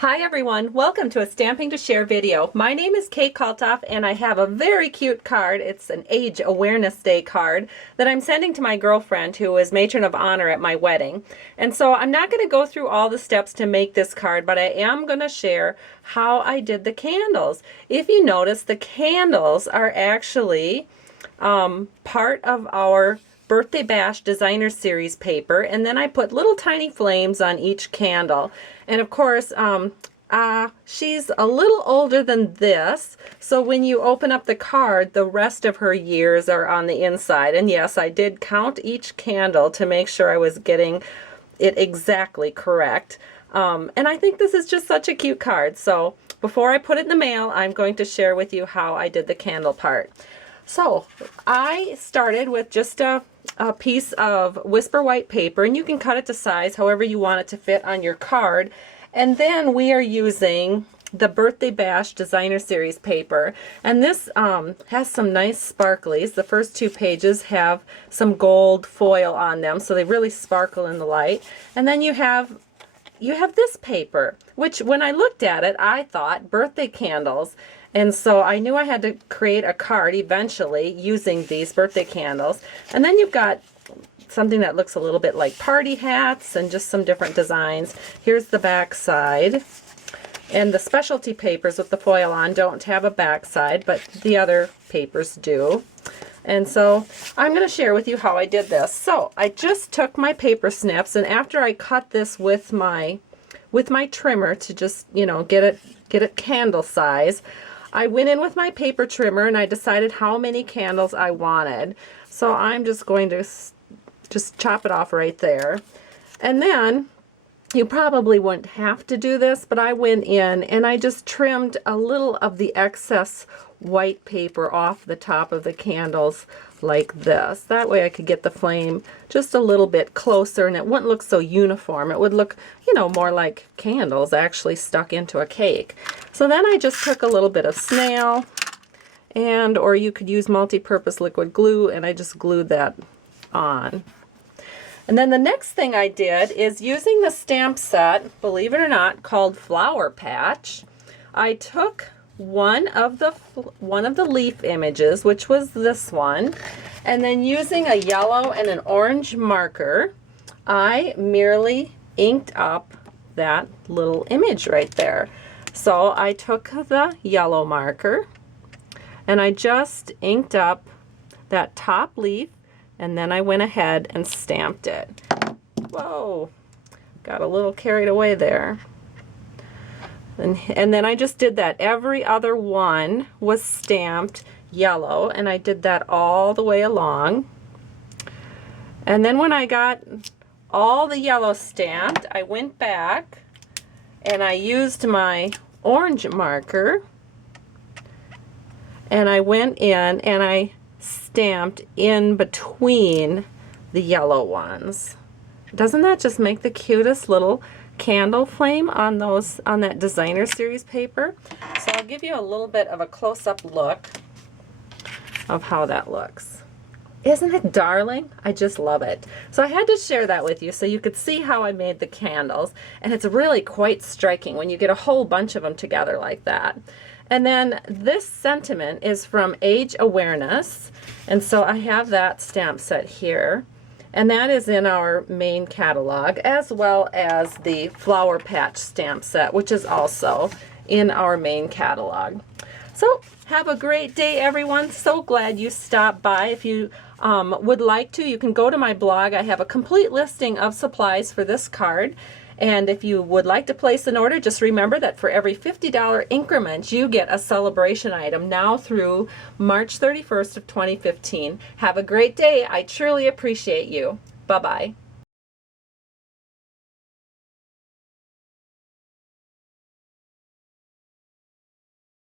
Hi everyone, welcome to a Stamping to Share video. My name is Kate Kalthoff and I have a very cute card. It's an Age Awareness Day card that I'm sending to my girlfriend who is matron of honor at my wedding. And so I'm not going to go through all the steps to make this card, but I am going to share how I did the candles. If you notice, the candles are actually part of our Birthday Bash Designer Series paper, and then I put little tiny flames on each candle. And of course, she's a little older than this, so when you open up the card, the rest of her years are on the inside. And yes, I did count each candle to make sure I was getting it exactly correct. And I think this is just such a cute card. So before I put it in the mail, I'm going to share with you how I did the candle part. So I started with just a piece of Whisper White paper, and you can cut it to size however you want it to fit on your card. And then we are using the Birthday Bash Designer Series paper, and this has some nice sparklies. The first two pages have some gold foil on them, so they really sparkle in the light. And then you have this paper, which when I looked at it, I thought birthday candles. And so I knew I had to create a card eventually using these birthday candles. And then you've got something that looks a little bit like party hats and just some different designs. Here's the back side. And the specialty papers with the foil on don't have a back side, but the other papers do. And so I'm going to share with you how I did this. So I just took my paper snips, and after I cut this with my trimmer to just, you know, get it candle size, I went in with my paper trimmer and I decided how many candles I wanted. So I'm just going to just chop it off right there. And then you probably wouldn't have to do this, but I went in and I just trimmed a little of the excess white paper off the top of the candles like this. That way I could get the flame just a little bit closer and it wouldn't look so uniform. It would look, you know, more like candles actually stuck into a cake. So then I just took a little bit of snail, or you could use multi-purpose liquid glue, and I just glued that on. And then the next thing I did is using the stamp set, believe it or not, called Flower Patch. I took one of the leaf images, which was this one, and then using a yellow and an orange marker, I merely inked up that little image right there. So I took the yellow marker and I just inked up that top leaf, and then I went ahead and stamped it. Whoa, got a little carried away there. And then I just did that. Every other one was stamped yellow, and I did that all the way along. And then when I got all the yellow stamped, I went back and I used my orange marker and I went in and I stamped in between the yellow ones. Doesn't that just make the cutest little candle flame on that Designer Series paper? So I'll give you a little bit of a close-up look of how that looks. Isn't it darling? I just love it. So I had to share that with you so you could see how I made the candles, and it's really quite striking when you get a whole bunch of them together like that. And then this sentiment is from Age Awareness, and so I have that stamp set here. And that is in our main catalog, as well as the Flower Patch stamp set, which is also in our main catalog. So have a great day, everyone. So glad you stopped by. If you would like to, you can go to my blog. I have a complete listing of supplies for this card. And if you would like to place an order, just remember that for every $50 increment, you get a celebration item now through March 31st of 2015. Have a great day. I truly appreciate you. Bye-bye.